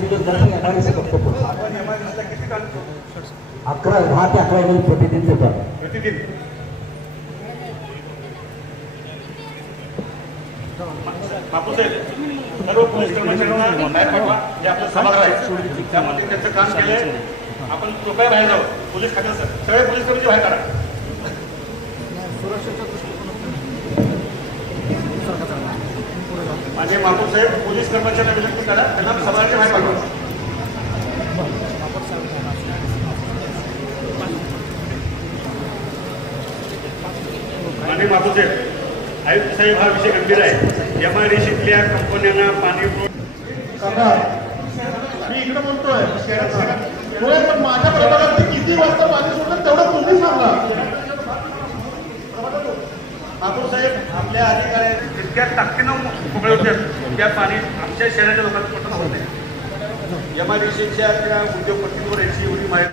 दिवस झाले एमआयडीसी बघतो. आपण एमआयडीसीला किती काढतो? 10 ते 11 एमएल प्रतिदिन देतात. प्रतिदिन. बापू साहेब, सर्व पोलीस कर्मचाऱ्यांना बाहेर पाठवा. जे आपलं सभागृह आहे त्यामध्ये त्यांचं काम केलंय. आपण कृपया बाहेर जावं. पोलीस खात्याचं सगळे पोलीस कर्मचारी बाहेर काढा. माझे बापू साहेब पोलीस कर्मचाऱ्यांना विनंती करा, त्यांना सभागृहाच्या बाहेर पाठवा. आणि बापू साहेब, आयुक्त साहेब, हा विषय गंभीर आहे. एमआयडीसीतल्या कंपन्यांना पाणी मी इकडे बोलतोय पण माझ्या प्रभागात किती वाजता पाणी सोडलं तेवढं तुम्ही सांगा. बापू साहेब, आपल्या अधिकाऱ्यांनी जितक्या ताकदीनं मोकळे होते त्या पाणी आमच्या शहराच्या लोकांना पटत होत नाही. एमआयडीसीच्या त्या उद्योगपतींवर याची एवढी माहिती